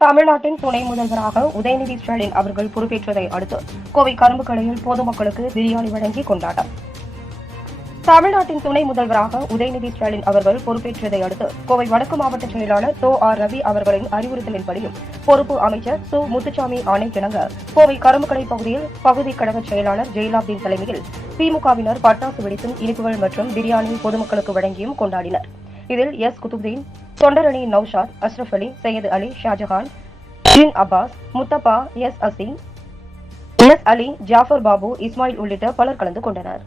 தமிழ்நாட்டின் துணை முதல்வராக உதயநிதி ஸ்டாலின் அவர்கள் பொறுப்பேற்றதை அடுத்து கோவை கரும்பு கடையில் பொதுமக்களுக்கு பிரியாணி வழங்கி கொண்டாட்டம். தமிழ்நாட்டின் துணை முதல்வராக உதயநிதி ஸ்டாலின் அவர்கள் பொறுப்பேற்றதை அடுத்து கோவை வடக்கு மாவட்ட செயலாளர் தோ ஆர் ரவி அவர்களின் அறிவுறுத்தலின்படியும் பொறுப்பு அமைச்சர் சு. முத்துசாமி ஆணைக்கிணங்க கோவை கரும்புக்கடை பகுதியில் பகுதி கழக செயலாளர் ஜெயலாப்தீன் தலைமையில் திமுகவினர் பட்டாசு வெடித்தும் இனிப்புகள் மற்றும் பிரியாணி பொதுமக்களுக்கு வழங்கியும் கொண்டாடினர். இதில் எஸ் குதுப்தீன் தொண்டரணி நௌஷாத் அஷ்ரஃப் அலி சையது அலி ஷாஜஹான் ஜின் அப்பாஸ் முத்தப்பா எஸ் அசீம் எஸ் அலி ஜாஃபர் பாபு இஸ்மாயில் உள்ளிட்ட பலர் கலந்து கொண்டனர்.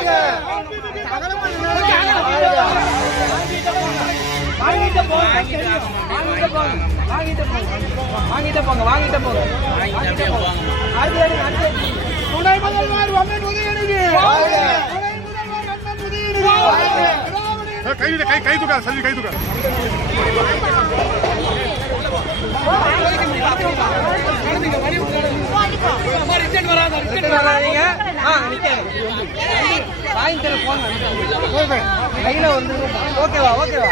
வாங்கிட்டு போங்க. வாங்கிட்டு போங்க. வாங்கிட்டு போங்க. வாங்கிட்டு போங்க. வாங்கிட்டு போங்க. வாங்கிட்டு போங்க. அடுத்து அடுத்து எடுங்க. துணை முதல்வர் அண்ணன் உதயநிதி. துணை முதல்வர் அண்ணன் உதயநிதி. திராவிட கை கை கை தூக்கா சல்லி கை தூக்கா வராதீங்க. ஆ, நிக்கங்க. வாங்கிட்டு போங்க. கையில வந்து ஓகேவா ஓகேவா?